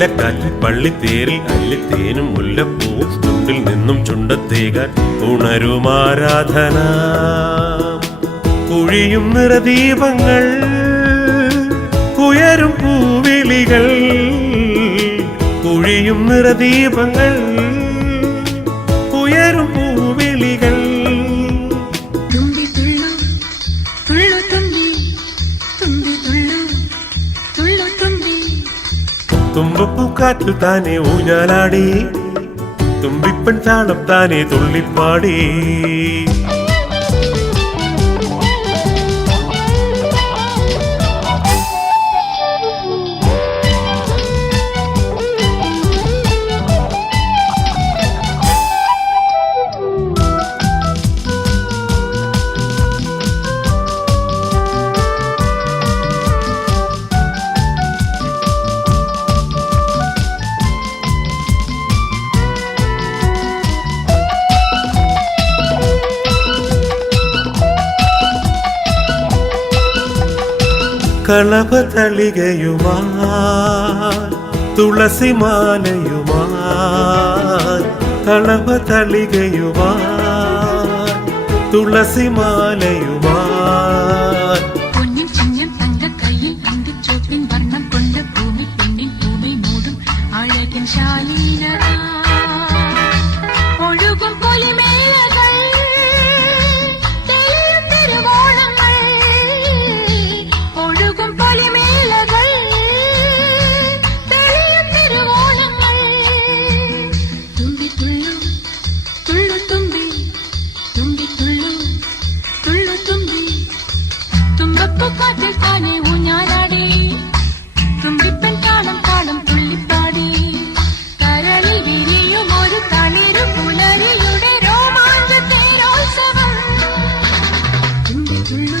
ചില്ലക്കാറ്റിൽ പള്ളിത്തേരിൽ അല്ലിത്തേനും മുല്ലപ്പൂവും ചുണ്ടിൽ നിന്നും ചുണ്ടത്തേകാൻ ഉണരുമാരാധന. കുഴിയും നിറദീപങ്ങൾ ഉയരും പൂവിളികൾ, കുഴിയും നിറദീപങ്ങൾ ഉയരും പൂവിളികൾ. തുമ്പപ്പൂക്കാറ്റിൽ താനെ ഊഞ്ഞാലാടി, തുമ്പിപ്പൻ താളം താനെ തുള്ളിപ്പാടി. കളഭതളികയുമായി തുളസിമാലയുമായി, കളഭതളികയുമായി തുളസിമാലയുമായി. പൊന്നിൻ ചിഹ്നം തങ്കക്കൈയിൽ അന്തിച്ചോപ്പിൻ വർണ്ണം കൊണ്ട ഭൂമി പെണ്ണിൻ ഭൂമി മൂടും അഴകിൻ ശാലീനത. ഒഴുകും പൊലിമേളകൾ തെളിയും തിരുവോണങ്ങൾ, ഒഴുകും പൊലിമേളകൾ തെളിയും തിരുവോണങ്ങൾ. തുമ്പി തുള്ളു തുള്ളു തുമ്പി, തുമ്പി തുള്ളു തുള്ളു തുമ്പി. തുമ്പപ്പൂക്കാറ്റിൽ താനെ ഊഞ്ഞാലാടി, തുമ്പിപ്പൻ താളം താളം തുള്ളിപ്പാടി. കരളി വിരിയും ഒരു തളിരു പുലരിയുടെ രോമാഞ്ച തേരോത്സവം. തുമ്പി തുള്ളു